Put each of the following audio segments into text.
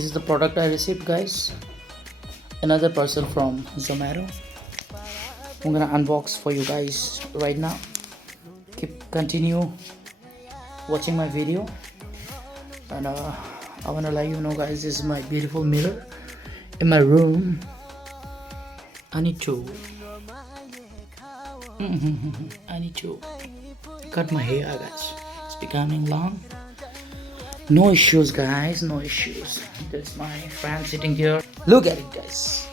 This is the product I received, guys. Another parcel from Zomato. I'm gonna unbox for you guys right now. Continue watching my video, and I wanna let you know, guys, this is my beautiful mirror in my room. I need to cut my hair, guys. It's becoming long. No issues, guys, no issues. That's my friend sitting here. Look at it, guys.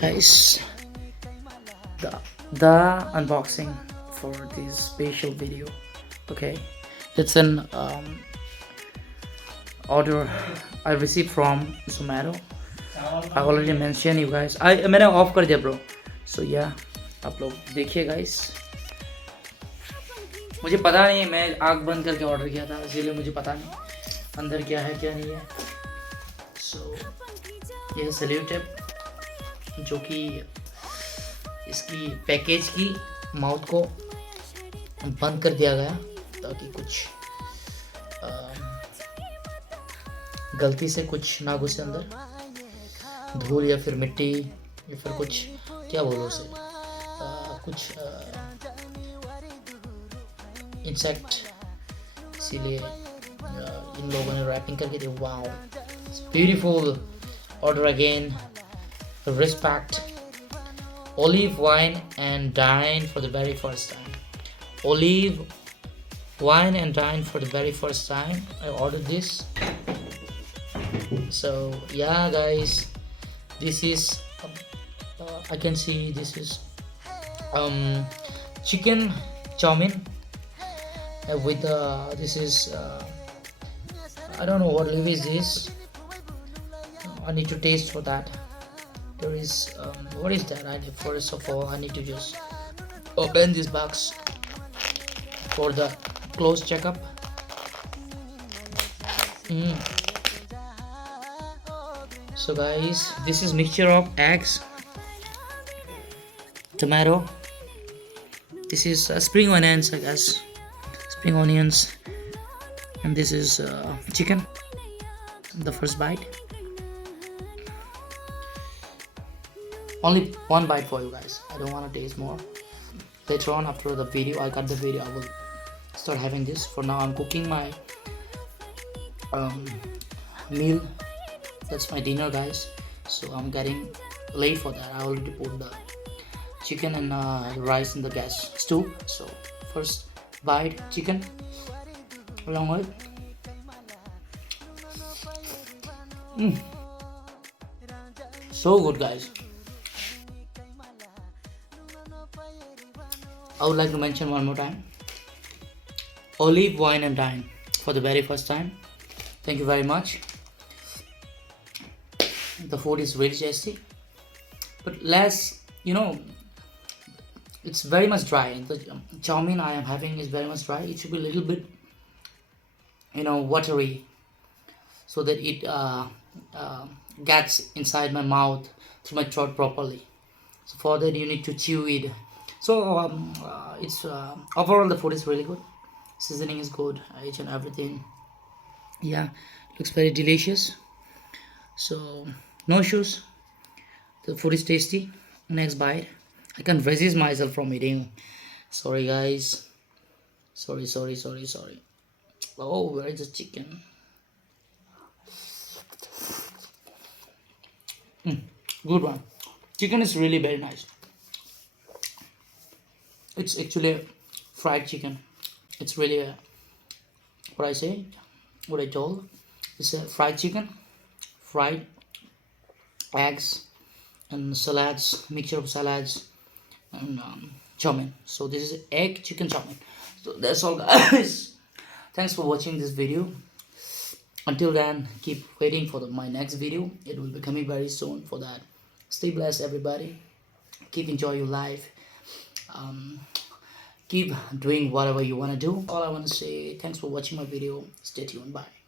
Guys, the unboxing for this special video. Okay, it's an order I received from Zomato. I already mentioned you guys. मैंने of कर दिया bro. So yeah, आप लोग देखिए guys. मुझे पता नहीं, मैं आँख बंद करके ऑर्डर किया था, इसलिए मुझे पता नहीं अंदर क्या है क्या नहीं है. So ये सैल्यूट टेप जो कि इसकी पैकेज की माउथ को बंद कर दिया गया ताकि कुछ गलती से कुछ ना घुसे अंदर, धूल या फिर मिट्टी या फिर कुछ, क्या बोलो उसे, कुछ इंसेक्ट. इसीलिए इन लोगों ने रैपिंग करके दी. Wow, beautiful order again. Respect. Olive wine and dine for the very first time. Olive wine and dine for the very first time. I ordered this. So yeah, guys, this is I can see this is chicken chowmin with this is I don't know what leaf is this. I need to taste for that. There is what is that? First of all, I need to just open this box for the close checkup. So guys, this is mixture of eggs, tomato. This is spring onions, I guess. Spring onions, and this is chicken. The first bite. Only one bite for you guys. I don't want to taste more. Later on, after the video, I cut the video, I will start having this. For now, I'm cooking my meal. That's my dinner, guys. So I'm getting late for that. I already put the chicken and rice in the gas stove. So first bite chicken along with so good, guys. I would like to mention one more time, olive wine and dine for the very first time. Thank you very much. The food is really tasty, but less, it's very much dry. The chowmin I am having is very much dry. It should be a little bit watery, so that it gets inside my mouth through my throat properly. So for that you need to chew it. So it's overall the food is really good. Seasoning is good, each and everything. Yeah, looks very delicious. So no issues. The food is tasty. Next bite. I can't resist myself from eating. Sorry, guys. Sorry. Oh, where is the chicken? Good one. Chicken is really very nice. It's actually fried chicken. It's really what I told. It's a fried chicken, fried eggs, and salads, mixture of salads, and chowmin. So this is egg chicken chowmin. So that's all, guys. Thanks for watching this video. Until then, keep waiting for my next video. It will be coming very soon. For that, stay blessed, everybody. Keep enjoy your life. Keep doing whatever you want to do. All I want to say, thanks for watching my video. Stay tuned. Bye.